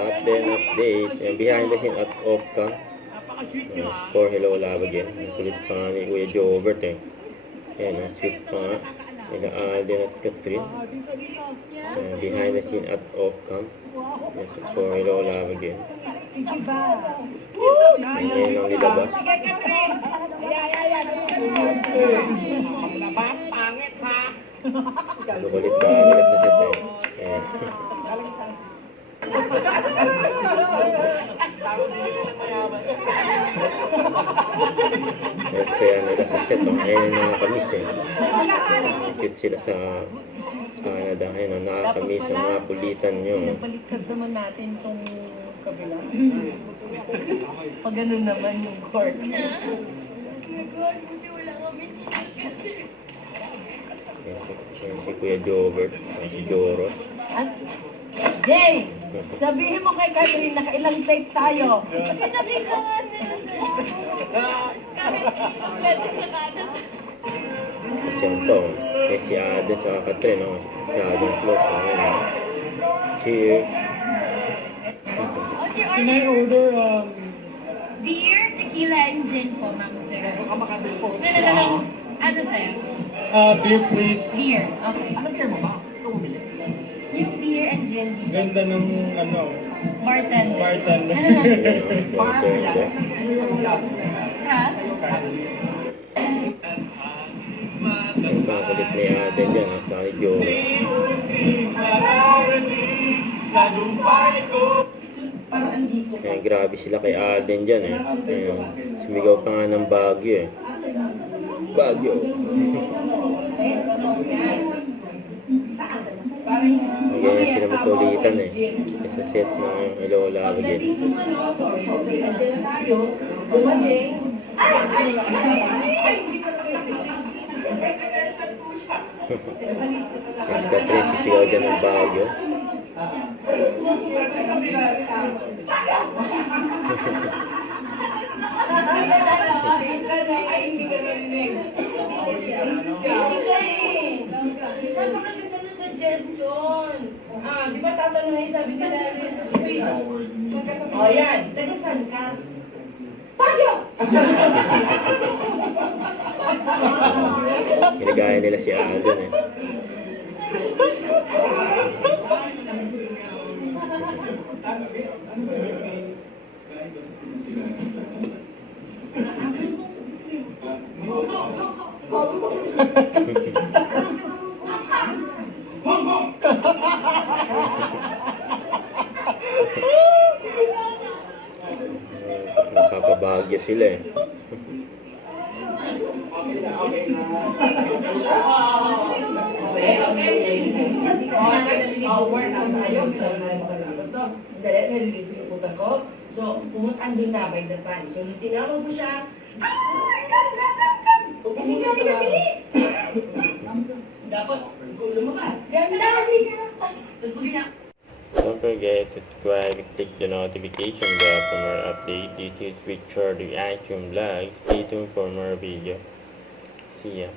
Scotland update. Yung behind the scene at off-cam. Score hello love again. Ang kulit pa nga ni Kuya Jobert eh. Ayan, sweet pa nga. Nila Alden at Catherine. Behind the scene at off-cam. Yes, score hello love again. Ayan ang nilabas. Pangit ha. Ano kulit pa ulit na siya tayo. Ayan. Saya nila sa set. Ayan yung mga kamis eh. Cute sila sa Canada. Ayan ang nakakamis. Ang napulitan nyo. Baliktad naman natin tong kabila. Pag ganun naman yung court. Ayan si Kuya Jobert. Si Joros. Jay! Sabihin mo kay Catherine, nakailang take tayo. Sabihin ko nga nila. Siyempre, si Aden sa Catherine. Si Aden close. Ayan. Cheers. Can I order beer, tequila, and gin po, ma'am sir? No. Ano sa'yo? Beer please. Beer, okay. Ano beer mo ba? Ito bumili. Yung beer and gin dito. Ganda ng Bartender. bartender. Ha? Ang kakulit ni Aden dyan. Sa ni Joros. Ayan, grabe sila kay Aden dyan eh. Ayan, sumigaw pa nga ng Baguio eh. Baguio. Ganyan sila magkulitan eh. Sa set ng Hello Love Again. Mas Catherine sisigaw dyan ng Baguio. Suggestion. Di ba tatanungin sabi ka natin? O yan, tagasan ka. Bagyo! Ginagaya nila si Aden eh. Napapabagyo sila eh. So, pumunta andun na by the time. So, nung tinawag mo siya, hindi ka bilis! Tapos, kung lumabas, ganda! Tapos, buli na. Don't forget to subscribe and click the notification bell for more updates. This is Richard Reaction Vlog. Stay tuned for more video. See ya.